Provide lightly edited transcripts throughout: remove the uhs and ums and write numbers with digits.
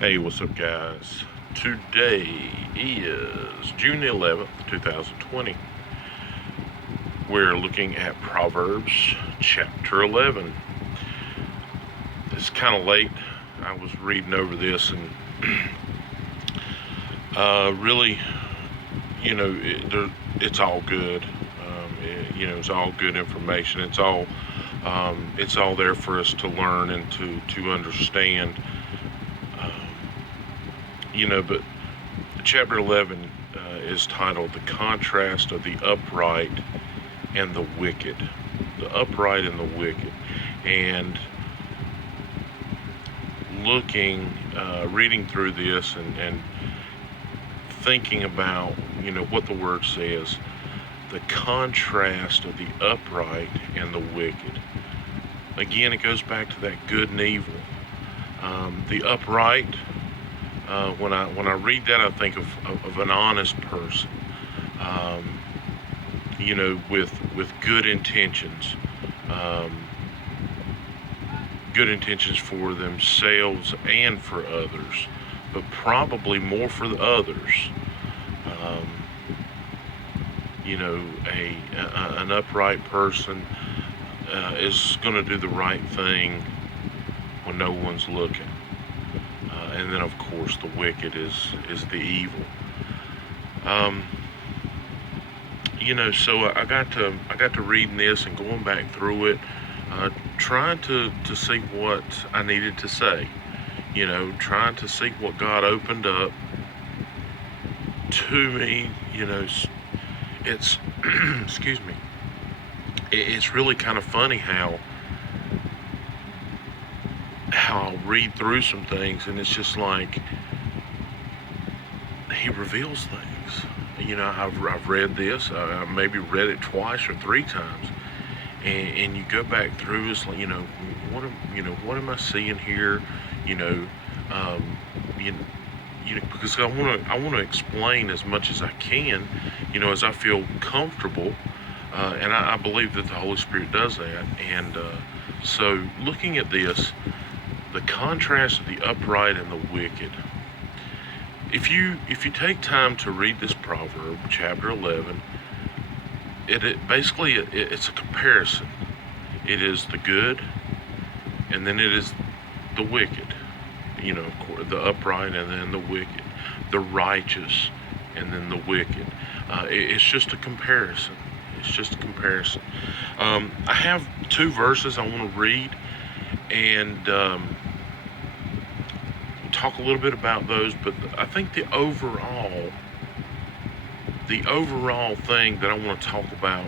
Hey, what's up, guys? Today is June 11th, 2020. We're looking at Proverbs chapter 11. It's kind of late. I was reading over this and really, it's all good. It's all good information. It's all there for us to learn and to understand. But chapter 11 is titled The Contrast of the Upright and the Wicked. The upright and the wicked. And reading through this and thinking about, what the word says, the contrast of the upright and the wicked. Again, it goes back to that good and evil. The upright, when I read that, I think of an honest person, with good intentions, for themselves and for others, but probably more for the others. An upright person is going to do the right thing when no one's looking. And then, of course, the wicked is the evil. So I got to reading this and going back through it, trying to see what I needed to say. Trying to see what God opened up to me. It's excuse me. It's really kind of funny how I'll read through some things and it's just like he reveals things. I've read this. I maybe read it twice or three times, and you go back through. It's like what am I seeing here? Because I want to explain as much as I can. As I feel comfortable, and I believe that the Holy Spirit does that. And so, looking at this, the contrast of the upright and the wicked. If you take time to read this proverb, chapter 11, it's a comparison. It is the good, and then it is the wicked. Of course, the upright and then the wicked, the righteous and then the wicked. It's just a comparison. It's just a comparison. I have two verses I want to read and talk a little bit about those, but I think the overall thing that I want to talk about,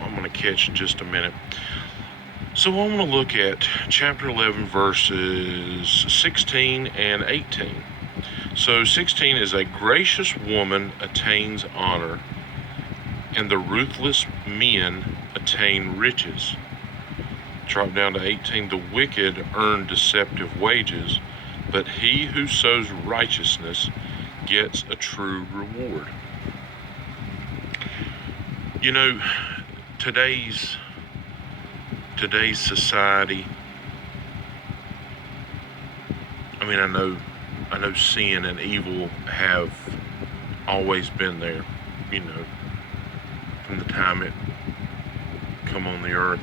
I'm going to catch in just a minute. So I want to look at chapter 11, verses 16 and 18. So 16 is, a gracious woman attains honor, and the ruthless men attain riches. Drop down to 18, the wicked earn deceptive wages, but he who sows righteousness gets a true reward. Today's society, I know sin and evil have always been there, from the time it come on the earth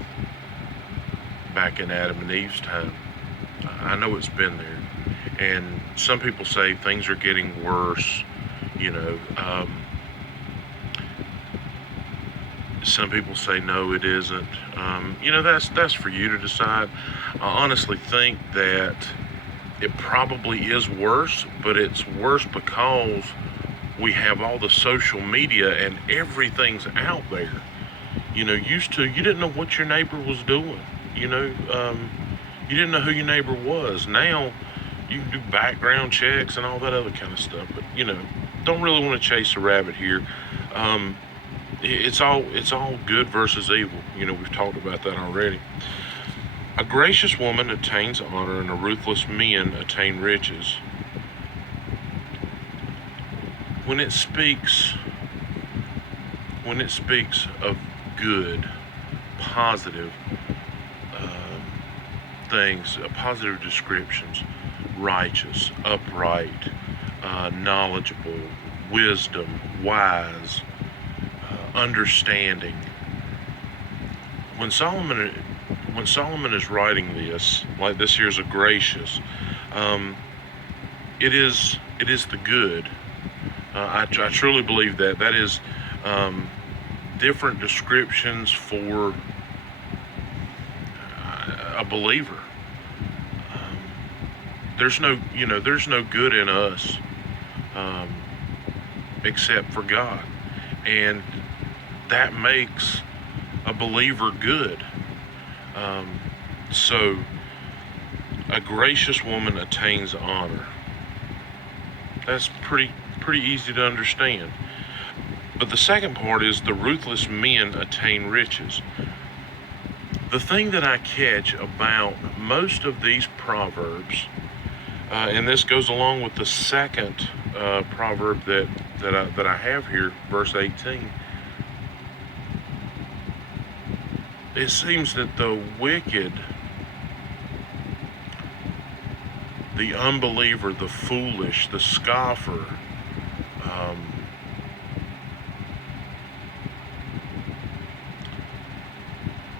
back in Adam and Eve's time. I know it's been there. And some people say things are getting worse, some people say no, it isn't. That's for you to decide. I honestly think that it probably is worse, but it's worse because we have all the social media and everything's out there. Used to, you didn't know what your neighbor was doing. You didn't know who your neighbor was. Now you can do background checks and all that other kind of stuff, but don't really want to chase a rabbit here. It's all good versus evil. We've talked about that already. A gracious woman attains honor, and a ruthless men attain riches. When it speaks of good, positive things, positive descriptions, righteous, upright, knowledgeable, wisdom, wise, understanding. When Solomon is writing this, like this here is a gracious, it is the good. I truly believe that is different descriptions for a believer. There's no good in us except for God, and that makes a believer good. So a gracious woman attains honor. That's pretty easy to understand. But the second part is the ruthless men attain riches. The thing that I catch about most of these proverbs, and this goes along with the second proverb that I have here, verse 18. It seems that the wicked, the unbeliever, the foolish, the scoffer,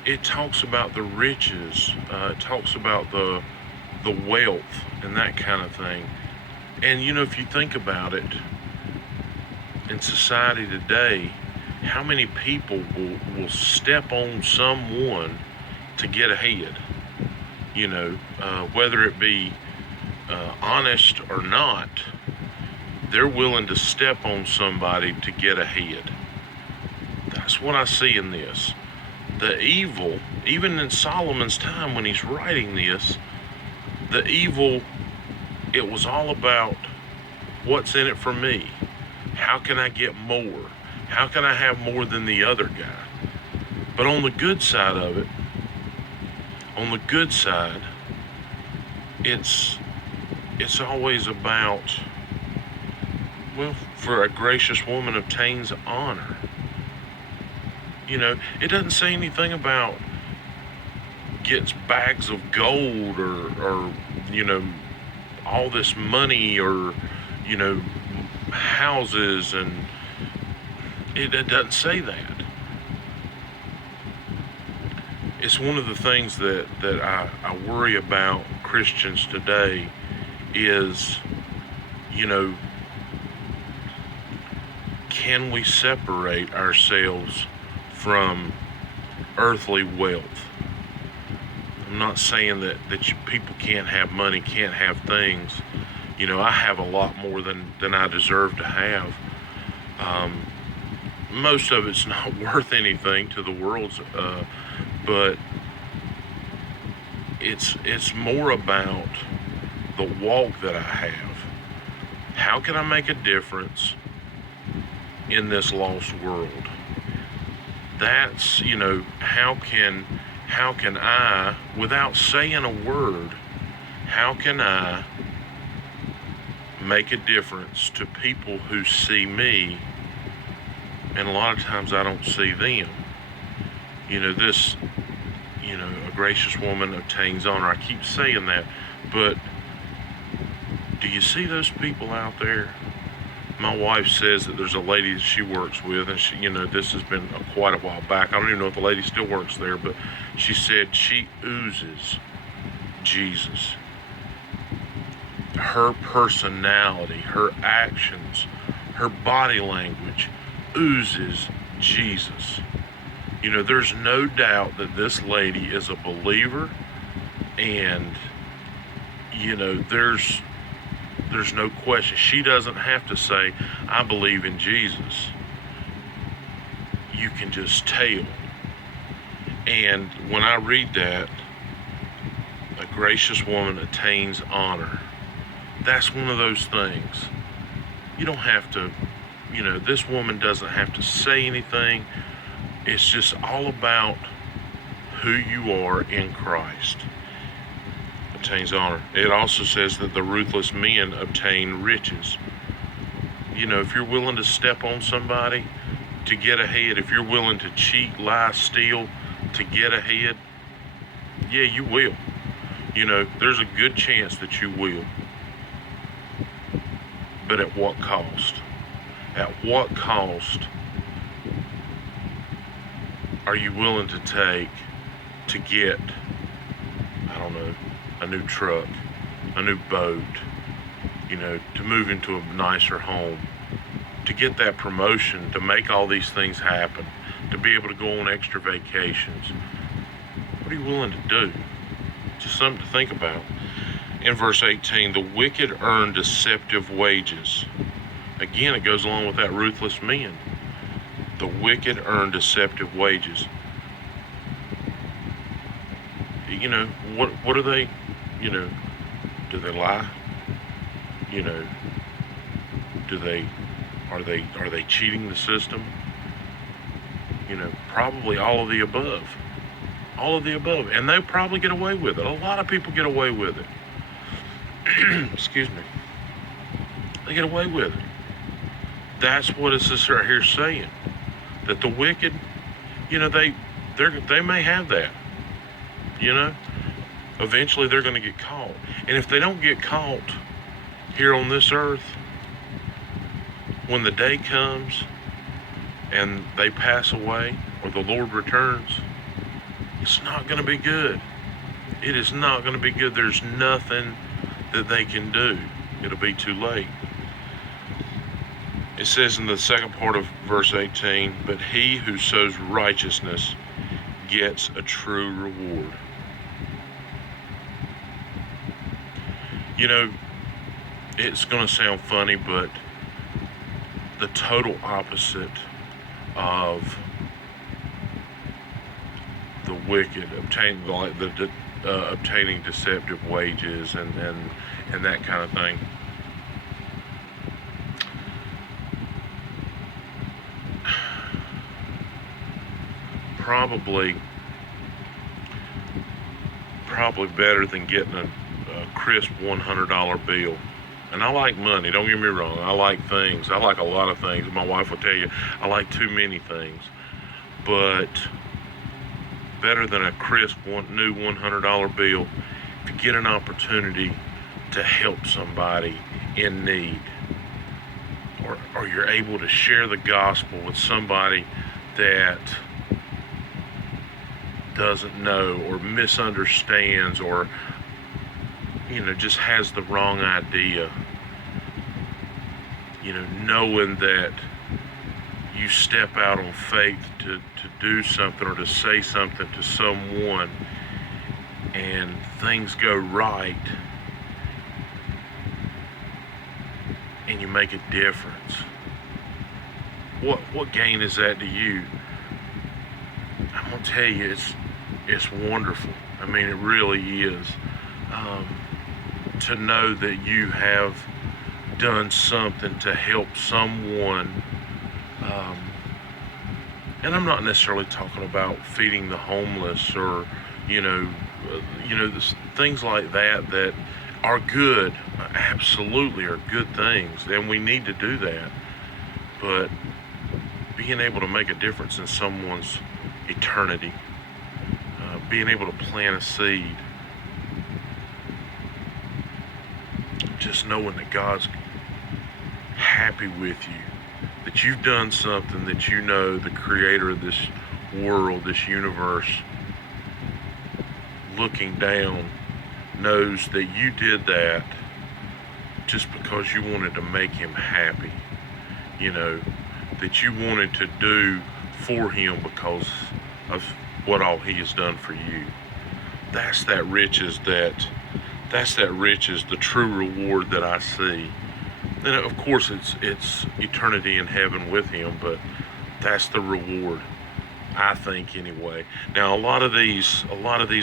it talks about the riches, it talks about the wealth and that kind of thing. And if you think about it, in society today, how many people will step on someone to get ahead? Whether it be honest or not, they're willing to step on somebody to get ahead. That's what I see in this. The evil, even in Solomon's time when he's writing this, the evil, it was all about what's in it for me. How can I get more? How can I have more than the other guy? But on the good side of it, it's always about, well, for a gracious woman obtains honor. It doesn't say anything about gets bags of gold or all this money or houses, and it doesn't say that. It's one of the things that I worry about Christians today is, can we separate ourselves from earthly wealth? I'm not saying that people can't have money, can't have things. I have a lot more than I deserve to have. Most of it's not worth anything to the world's, but it's more about the walk that I have. How can I make a difference in this lost world? That's, how can I, without saying a word, how can I make a difference to people who see me, and a lot of times I don't see them? A gracious woman obtains honor. I keep saying that, but do you see those people out there? My wife says that there's a lady that she works with, and she, this has been quite a while back. I don't even know if the lady still works there, but she said she oozes Jesus. Her personality, her actions, her body language oozes Jesus. There's no doubt that this lady is a believer, and there's no question. She doesn't have to say, I believe in Jesus. You can just tell. And when I read that, a gracious woman attains honor, that's one of those things. You don't have to, this woman doesn't have to say anything. It's just all about who you are in Christ. Obtains honor. It also says that the ruthless men obtain riches. If you're willing to step on somebody to get ahead, if you're willing to cheat, lie, steal to get ahead, yeah, you will. There's a good chance that you will. but at what cost? At what cost are you willing to take to get, I don't know, a new truck, a new boat, to move into a nicer home, to get that promotion, to make all these things happen, to be able to go on extra vacations? What are you willing to do? Just something to think about. In verse 18, the wicked earn deceptive wages. Again, it goes along with that ruthless men. The wicked earn deceptive wages. What are they? Do they lie? Are they cheating the system? Probably all of the above. All of the above. And they probably get away with it. A lot of people get away with it. Excuse me. They get away with it. That's what it's this right here saying. That the wicked, they may have that. Eventually they're going to get caught. And if they don't get caught here on this earth, when the day comes and they pass away or the Lord returns, it's not going to be good. It is not going to be good. There's nothing that they can do. It'll be too late. It says in the second part of verse 18, but he who sows righteousness gets a true reward. It's going to sound funny, but the total opposite of the wicked obtaining deceptive wages and that kind of thing. Probably better than getting a crisp $100 bill. And I like money, don't get me wrong. I like things. I like a lot of things. My wife will tell you I like too many things. But better than a crisp new $100 bill, if you get an opportunity to help somebody in need, or you're able to share the gospel with somebody that doesn't know or misunderstands or just has the wrong idea, knowing that you step out on faith to do something or to say something to someone and things go right and you make a difference. What gain is that to you? I'm gonna tell you, it's wonderful. I mean, it really is. To know that you have done something to help someone, and I'm not necessarily talking about feeding the homeless or things like that are good, absolutely are good things, and we need to do that. But being able to make a difference in someone's eternity, being able to plant a seed, just knowing that God's happy with you, that you've done something that the creator of this world, this universe, looking down, knows that you did that just because you wanted to make him happy, that you wanted to do for him because of what all he has done for you. That's that riches, the true reward that I see. And of course it's eternity in heaven with him, but that's the reward, I think, anyway. Now a lot of these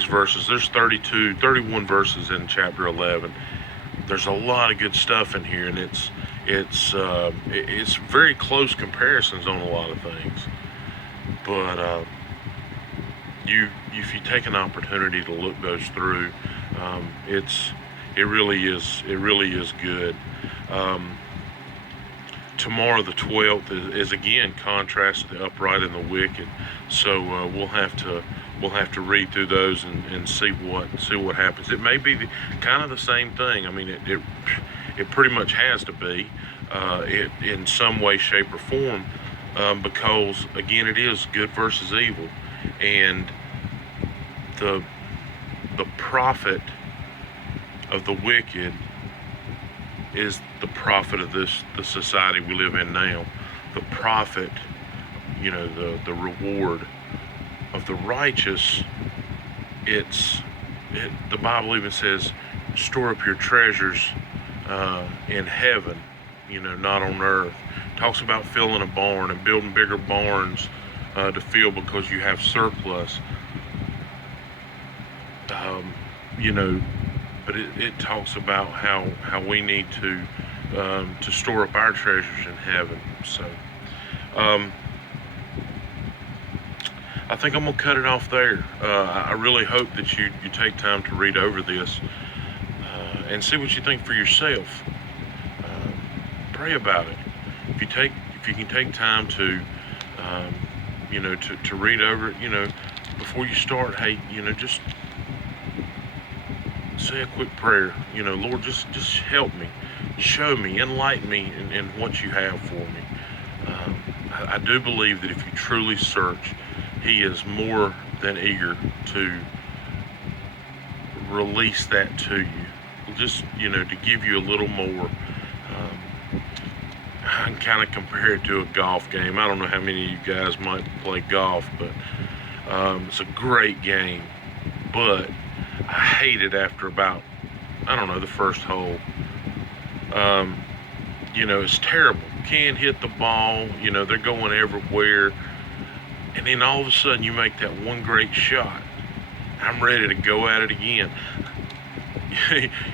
verses, there's 31 verses in chapter 11. There's a lot of good stuff in here, and it's very close comparisons on a lot of things. But if you take an opportunity to look those through, it really is good. Tomorrow the 12th is again contrast to the upright and the wicked. So we'll have to read through those and see what happens. It may be kind of the same thing. I mean, It pretty much has to be, in some way, shape, or form, because again, it is good versus evil, and the prophet of the wicked is the prophet of the society we live in now. The prophet, the reward of the righteous. The Bible even says, store up your treasures in heaven, not on earth. It talks about filling a barn and building bigger barns to fill because you have surplus. But it talks about how we need to store up our treasures in heaven. So I think I'm gonna cut it off there. I really hope that you take time to read over this and see what you think for yourself. Pray about it. If you can take time to to read over it, before you start, hey, just say a quick prayer. Lord, just help me, show me, enlighten me in what you have for me. I do believe that if you truly search, He is more than eager to release that to you. Just, to give you a little more. I can kind of compare it to a golf game. I don't know how many of you guys might play golf, but it's a great game. But I hate it after about, the first hole. It's terrible. Can't hit the ball. They're going everywhere. And then all of a sudden you make that one great shot. I'm ready to go at it again.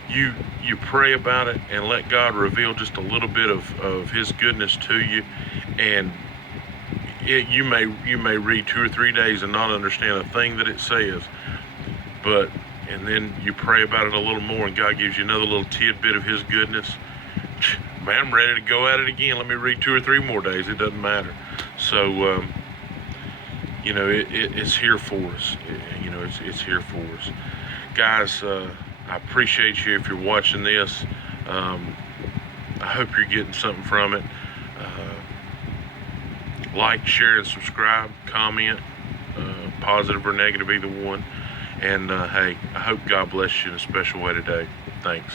You pray about it and let God reveal just a little bit of His goodness to you, and you may read 2 or 3 days and not understand a thing that it says, and then you pray about it a little more and God gives you another little tidbit of His goodness. Man, I'm ready to go at it again. Let me read 2 or 3 more days. It doesn't matter. So it's here for us. It's here for us, guys. I appreciate you if you're watching this. I hope you're getting something from it. Like, share, and subscribe. Comment, positive or negative, either one. And hey, I hope God bless you in a special way today. Thanks.